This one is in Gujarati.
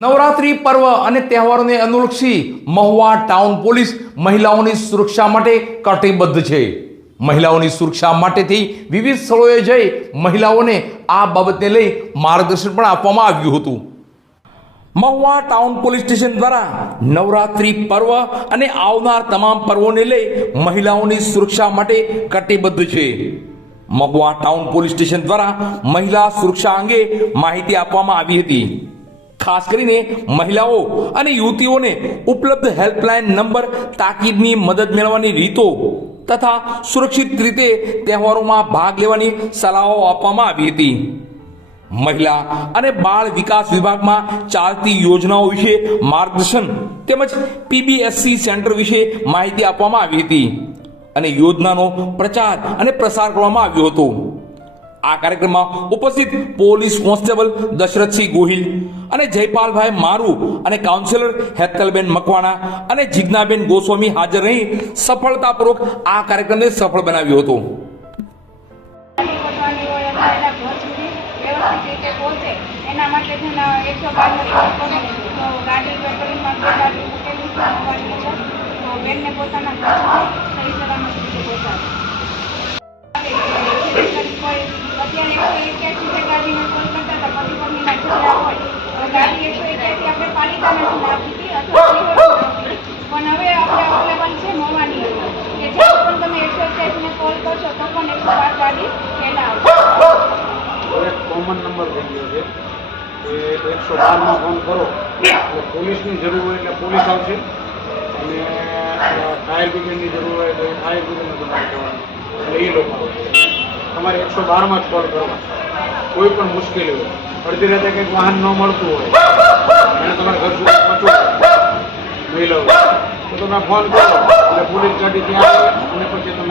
નવરાત્રી પર્વ અને તહેવારોને અનુલક્ષી મહુવા ટાઉન પોલીસ મહિલાઓની સુરક્ષા માટે કટિબદ્ધ છે। મહિલાઓની સુરક્ષા માટેથી વિવિધ સ્થળોએ જઈ મહિલાઓને આ બાબતને લઈ માર્ગદર્શન પણ આપવામાં આવ્યું હતું। મહુવા ટાઉન પોલીસ સ્ટેશન દ્વારા નવરાત્રી પર્વ અને આવનાર તમામ પર્વોને લઈ મહિલાઓની સુરક્ષા માટે કટિબદ્ધ છે। મહુવા ટાઉન પોલીસ સ્ટેશન દ્વારા મહિલા સુરક્ષા અંગે માહિતી આપવામાં આવી હતી। ખાસ કરીને મહિલાઓ અને યુવતીઓને ઉપલબ્ધ હેલ્પલાઇન નંબર, તાકીદની મદદ મેળવવાની રીતો તથા સુરક્ષિત રીતે તહેવારોમાં ભાગ લેવાની સલાહો આપવામાં આવી હતી। મહિલા અને બાળ વિકાસ વિભાગમાં ચાલતી યોજનાઓ વિશે માર્ગદર્શન તેમજ પીબીએસસી સેન્ટર વિશે માહિતી આપવામાં આવી હતી અને યોજનાનો પ્રચાર અને પ્રસાર કરવામાં આવ્યો હતો। આ કાર્યક્રમમાં ઉપસ્થિત પોલીસ કોન્સ્ટેબલ દશરથસિંહ ગોહિલ અને જયપાલભાઈ મારુ અને કાઉન્સિલર હેતલબેન મકવાણા અને જીજ્ઞાબેન ગોસ્વામી હાજર રહી સફળતાપૂર્વક આ કાર્યક્રમને સફળ બનાવ્યો હતો। કોમન નંબર થઈ ગયો છે કે 112 ફોન કરો એટલે પોલીસની જરૂર હોય એટલે પોલીસ આવશે અને ફાયર બ્રિગેડની જરૂર હોય તો ફાયર બ્રિગેડને તમારે કહેવાનું એટલે એ લોકો આવશે। તમારે 112માં જ કોલ કરવા। કોઈ પણ મુશ્કેલી હોય, અડધી રાતે કંઈક વાહન ન મળતું હોય અને તમારા ઘર સુધી પહોંચવું મહિલાઓ તો તમે ફોન કરો એટલે પોલીસ ગાડી ત્યાં આવે અને પછી તમે